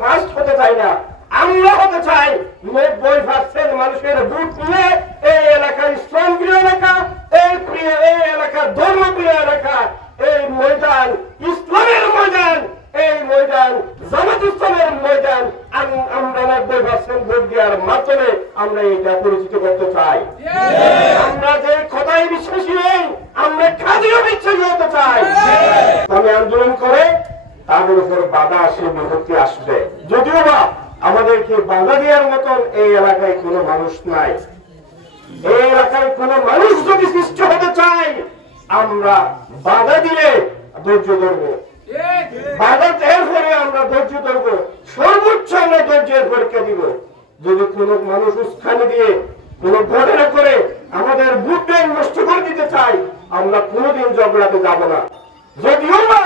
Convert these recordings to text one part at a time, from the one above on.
First হতে চাই না, আমরা হতে চাই 90% মানুষের ভোট নিয়ে এই এলাকার ইসলাম প্রিয় এলাকা, এই এলাকার ধর্মপ্রিয় এলাকা, এই ময়দান ইসলামের ময়দান, এই ময়দান জামাত ইসলামের ময়দান। আমরা 90% ভোট দেওয়ার মাধ্যমে আমরা এটা পরিচিত করতে চাই। আমরা যে কথায় বিশ্বাসী নেই, আমরা কাজেও বিশ্বাসী হতে চাই। আমি আন্দোলন করে তাদের উপর বাধা আসে, বিপত্তি আসবে, যদিও বা আমাদেরকে বাধা দেওয়ার মতন এই এলাকায় কোনো মানুষ নাই। এই এলাকায় কোনো মানুষ যদি সৃষ্টি হতে চায়, আমরা বাধা দিলে ধৈর্য ধরবো, বাধা দেওয়ার পরে আমরা ধৈর্য ধরবো, সর্বোচ্চ আমরা ধৈর্যের পরীক্ষা দিব। যদি কোনো মানুষ উস্কানি দিয়ে কোনো ঘটনা করে আমাদের ভোট ব্যাংক নষ্ট করে দিতে চাই, আমরা কোনোদিন ঝগড়াতে যাব না। যদিও বা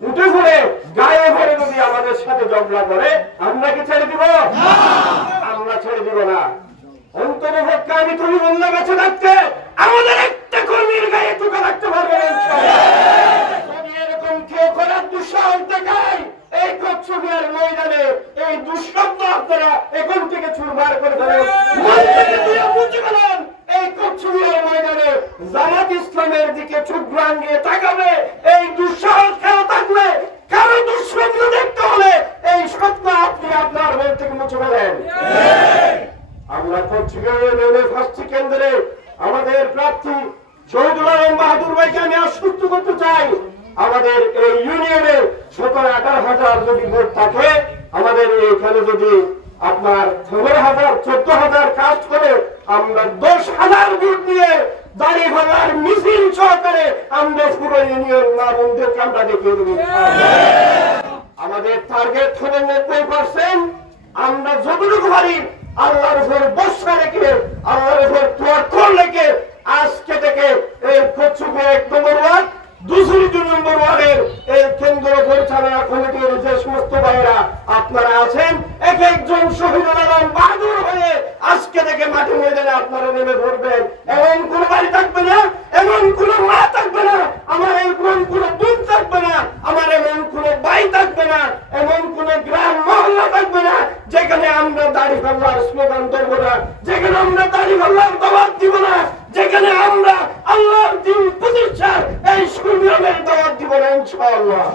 উঠে পড়ে গায়ে ভরে যদি আমাদের সাথে ঝগড়া করে, আমরা কি ছেড়ে দিব? আমরা ছেড়ে দিব না। অন্তরপক্ষে আমি তুমি বন্ধ কাছে থাকতে আমাদের একটা কর্মীর গায়ে টুকা রাখতে পারবেন। যদি এরকম কেউ করার দুঃসাহস দেখায়, এই কচ্ছবিয়ার ময়দানে এই দুঃশব্দ আপনারা এখন থেকে চুরমার করে দেবেন। এই কচ্ছবিয়ার ময়দানে জামাত ইসলামের দিকে চোখ রাঙিয়ে তাকাবে, এই দুঃসাহস কেন থাকলে, কারো দুঃস্বপ্ন দেখতে হলে এই স্বপ্ন আপনি আপনার মন থেকে মুছে ফেলেন। আমরা কচ্ছবিয়ার ফার্স্ট কেন্দ্রে আমাদের প্রার্থী শহীদুল আলম বাহাদুর ভাইকে আমি আশ্বস্ত করতে চাই, আমাদের এই ইউনিয়নে 17-18,000 যদি ভোট থাকে, আমাদের এখানে যদি আপনার 15,000-14,000 কাস্ট করে আমরা 10,000 ভোট দিয়ে দাঁড়িপাল্লার মিছিল সহকারে আমরা পুরো ইউনিয়ন মা বোনদেরকে আমরা দেখিয়ে দেব। আমাদের টার্গেট হবে 90%। আমরা যতটুকু পারি আল্লাহর উপর ভরসা রেখে, আল্লাহর উপর তোয়াক্কুল রেখে আজকে থেকে এই কচ্ছপে 1 নম্বর ওয়ার্ড, 2 নম্বর ওয়ার্ডের এই কেন্দ্র পরিচালনা কমিটির যে সমস্ত ভাইয়েরা আপনারা আছেন, এক একজন শহীদুল আলম বাহাদুর হয়ে আজকে থেকে মাঠে ময়দানে আপনারা নেমে পড়বেন। এমন কোন বাড়ি থাকবে না, এমন কোন মা থাকবে না, আমার এমন কোন বোন থাকবে না, আমার এমন কোন ভাই থাকবে না, এমন কোন গ্রাম মহল্লা থাকবে না যেখানে আমরা দাঁড়িপাল্লার স্লোগান দেবো না, যেখানে আমরা দাঁড়িপাল্লার দাওয়াত দিব না, যেখানে আমরা আল্লাহর দ্বীন প্রতিষ্ঠার এই সংগ্রামের দাওয়াত দিব না ইনশাআল্লাহ।